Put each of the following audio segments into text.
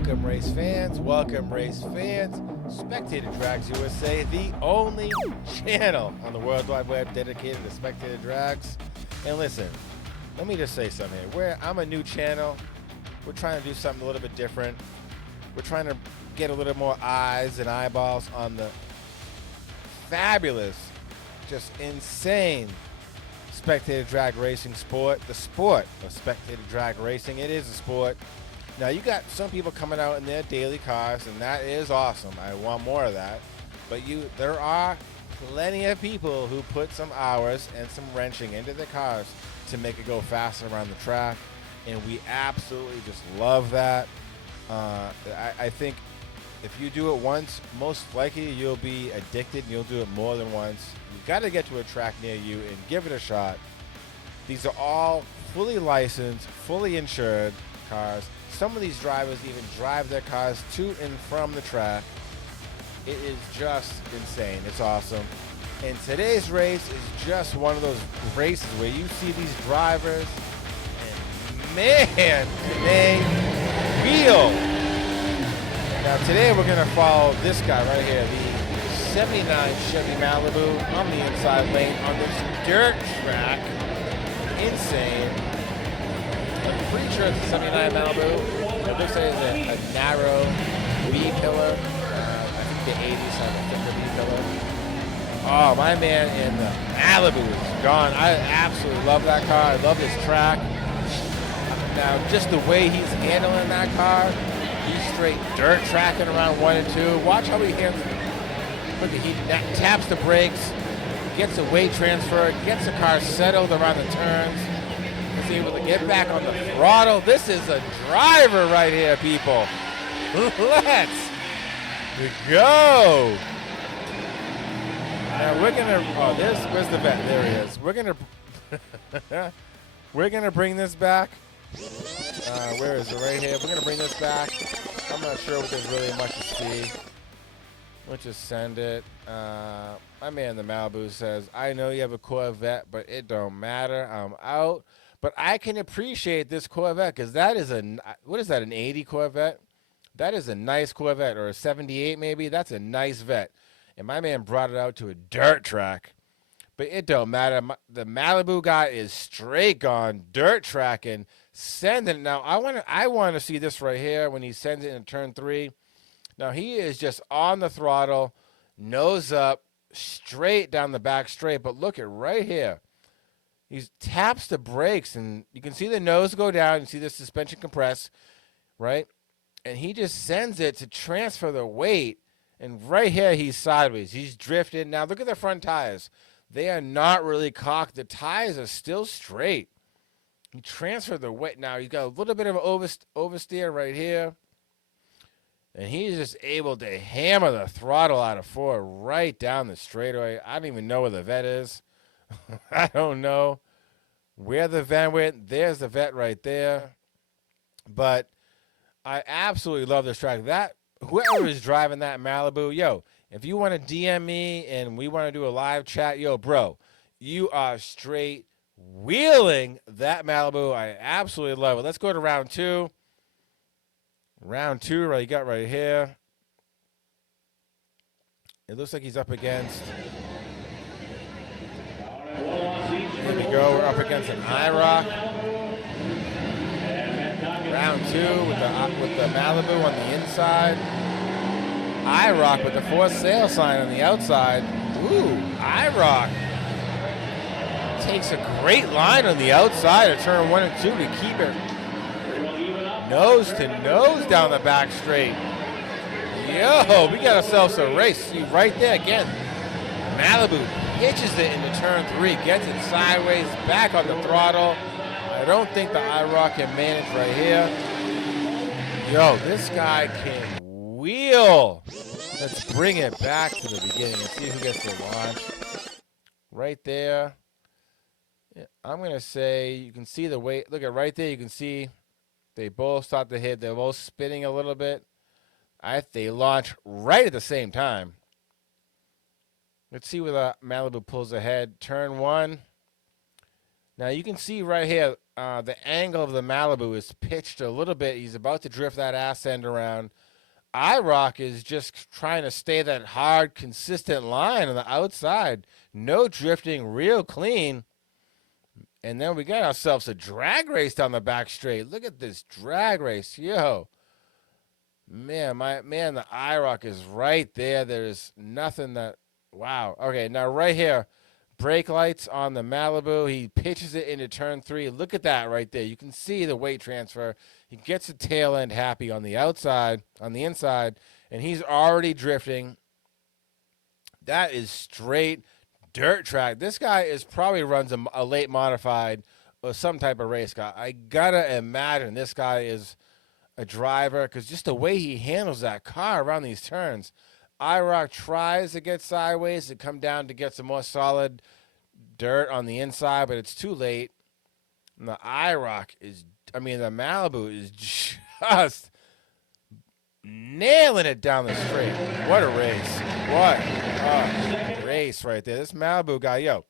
Welcome race fans. Spectator Drags USA, the only channel on the World Wide Web dedicated to Spectator Drags. And listen, let me just say something here. I'm a new channel. We're trying to do something a little bit different. We're trying to get a little more eyes and eyeballs on the fabulous, just insane spectator drag racing sport. The sport of spectator drag racing. It is a sport. Now, you got some people coming out in their daily cars, and that is awesome. I want more of that. But there are plenty of people who put some hours and some wrenching into their cars to make it go faster around the track, and we absolutely just love that. I think if you do it once, most likely you'll be addicted, and you'll do it more than once. You've got to get to a track near you and give it a shot. These are all fully licensed, fully insured cars. Some of these drivers even drive their cars to and from the track. It is just insane. It's awesome. And today's race is just one of those races where you see these drivers, and man, they wheel. Now today we're going to follow this guy right here, the 79 Chevy Malibu on the inside lane on this dirt track. Insane. I'm pretty sure it's a 79 Malibu. It looks like it's a narrow B-pillar. I think the 80s have a thicker B-pillar. Oh, my man in the Malibu is gone. I absolutely love that car. I love this track. Now, just the way he's handling that car, he's straight dirt tracking around 1 and 2. Watch how he handles it. Look, he taps the brakes, gets a weight transfer, gets the car settled around the turns. Is able to get back on the throttle. This is a driver right here, people. Let's go. Now we're gonna. Oh, where's the vet? There he is. We're gonna bring this back. Where is it? Right here. We're gonna bring this back. I'm not sure if there's really much to see. We'll just send it. My man, the Malibu, says, "I know you have a Corvette, but it don't matter. I'm out." But I can appreciate this Corvette because that is what is that, an 80 Corvette? That is a nice Corvette, or a 78 maybe. That's a nice vet. And my man brought it out to a dirt track. But it don't matter. The Malibu guy is straight gone, dirt tracking, sending it. Now, I want to see this right here when he sends it in turn 3. Now, he is just on the throttle, nose up, straight down the back straight. But look at right here. He taps the brakes, and you can see the nose go down. You see the suspension compress, right? And he just sends it to transfer the weight. And right here, he's sideways. He's drifted. Now, look at the front tires. They are not really cocked. The tires are still straight. He transferred the weight. Now, he's got a little bit of an oversteer right here. And he's just able to hammer the throttle out of 4 right down the straightaway. I don't even know where the vet is. I don't know where the vet went. There's the vet right there. But I absolutely love this track. Whoever is driving that Malibu, yo, if you want to DM me and we want to do a live chat, yo, bro, you are straight wheeling that Malibu. I absolutely love it. Let's go to round 2. Round 2, right, you got right here. It looks like he's up against. Here we go. We're up against an IROC. Round 2 with the Malibu on the inside. IROC with the for sale sign on the outside. Ooh, IROC takes a great line on the outside of turn 1 and 2 to keep it nose to nose down the back straight. Yo, we got ourselves a race. See right there again. Malibu hitches it into turn 3, gets it sideways, back on the throttle. I don't think the IROC can manage right here. Yo, this guy can wheel. Let's bring it back to the beginning and see who gets the launch. Right there. Yeah, I'm going to say you can see the weight. Look at right there. You can see they both start to hit. They're both spinning a little bit. They launch right at the same time. Let's see where the Malibu pulls ahead. Turn 1. Now you can see right here, the angle of the Malibu is pitched a little bit. He's about to drift that ass end around. IROC is just trying to stay that hard, consistent line on the outside. No drifting, real clean. And then we got ourselves a drag race down the back straight. Look at this drag race. Yo. Man, the IROC is right there. There's nothing that, wow. Okay, now right here, brake lights on the Malibu. He pitches it into turn 3. Look at that right there. You can see the weight transfer. He gets the tail end happy on the outside, on the inside, and he's already drifting. That is straight dirt track. This guy is probably runs a late modified or some type of race car. I gotta imagine this guy is a driver because just the way he handles that car around these turns. IROC tries to get sideways to come down to get some more solid dirt on the inside, but it's too late. And the the Malibu is just nailing it down the straight. What a race. What a race right there. This Malibu guy, yo.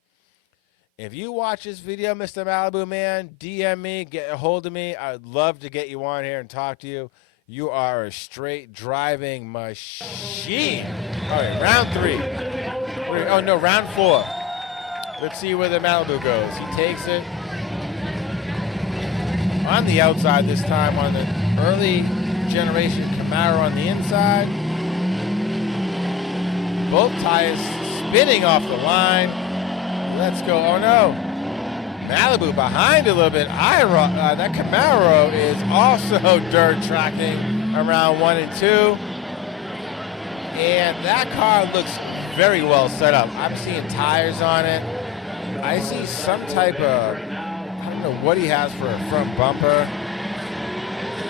If you watch this video, Mr. Malibu Man, DM me, get a hold of me. I'd love to get you on here and talk to you. You are a straight driving machine. All right, round 3. Oh, no, round 4. Let's see where the Malibu goes. He takes it on the outside this time on the early generation Camaro on the inside. Both tires spinning off the line. Let's go. Oh, no. Malibu behind a little bit. That Camaro is also dirt tracking around 1 and 2. And that car looks very well set up. I'm seeing tires on it. I see some type of, I don't know what he has for a front bumper.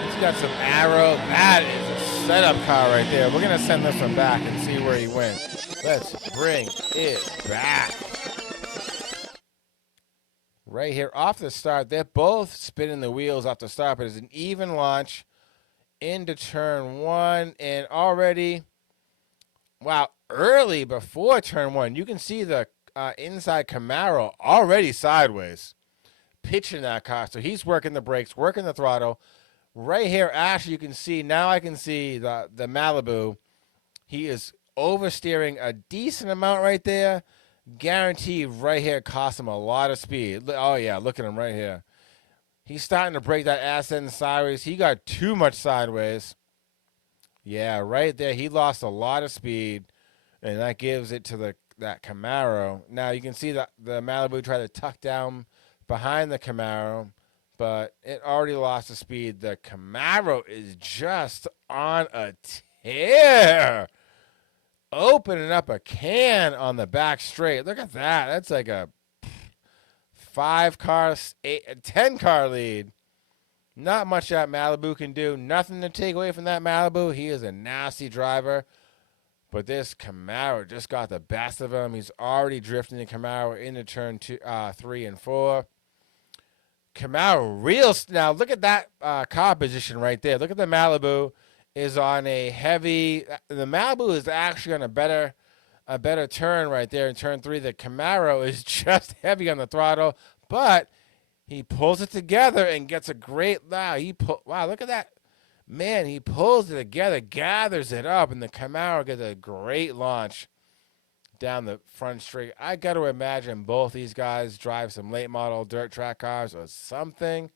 He's got some arrow. That is a setup car right there. We're going to send this one back and see where he went. Let's bring it back. Right here off the start, they're both spinning the wheels off the start, but it's an even launch into turn 1. And already, wow, early before turn 1, you can see the inside Camaro already sideways, pitching that car. So he's working the brakes, working the throttle. Right here, actually, you can see, now I can see the Malibu. He is oversteering a decent amount right there. Guaranteed right here cost him a lot of speed. Oh, yeah, look at him right here. He's starting to break that ass end sideways. He got too much sideways. Yeah, right there. He lost a lot of speed, and that gives it to that Camaro. Now, you can see that the Malibu tried to tuck down behind the Camaro, but it already lost the speed. The Camaro is just on a tear. Opening up a can on the back straight. Look at that. That's like a 10-car lead. Not much that Malibu can do. Nothing to take away from that Malibu. He is a nasty driver. But this Camaro just got the best of him. He's already drifting the Camaro into turn 3 and 4. Camaro real. Now, look at that car position right there. Look at the Malibu. Is on a heavy. The Malibu is actually on a better turn right there in turn 3. The Camaro is just heavy on the throttle, but he pulls it together and gets a great. Wow, look at that, man! He pulls it together, gathers it up, and the Camaro gets a great launch down the front straight. I got to imagine both these guys drive some late model dirt track cars or something,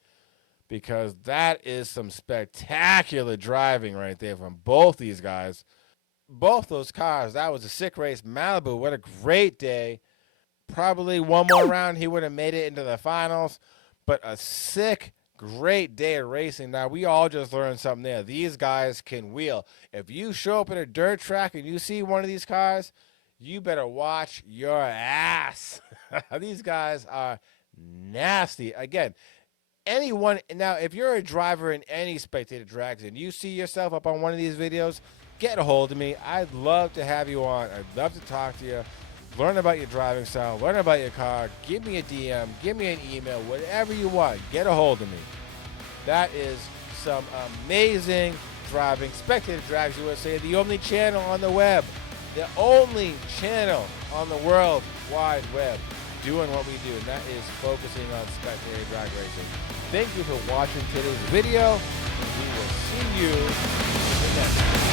because that is some spectacular driving right there from both these guys. Both those cars, that was a sick race. Malibu, what a great day. Probably one more round, he would have made it into the finals. But a sick, great day of racing. Now, we all just learned something there. These guys can wheel. If you show up at a dirt track and you see one of these cars, you better watch your ass. These guys are nasty. Again, now, if you're a driver in any Spectator drags and you see yourself up on one of these videos, get a hold of me. I'd love to have you on. I'd love to talk to you, learn about your driving style, learn about your car. Give me a DM, give me an email, whatever you want. Get a hold of me. That is some amazing driving. Spectator Drags USA, the only channel on the web, the only channel on the World Wide Web. doing what we do, and that is focusing on spectator drag racing. Thank you for watching today's video, and we will see you in the next one.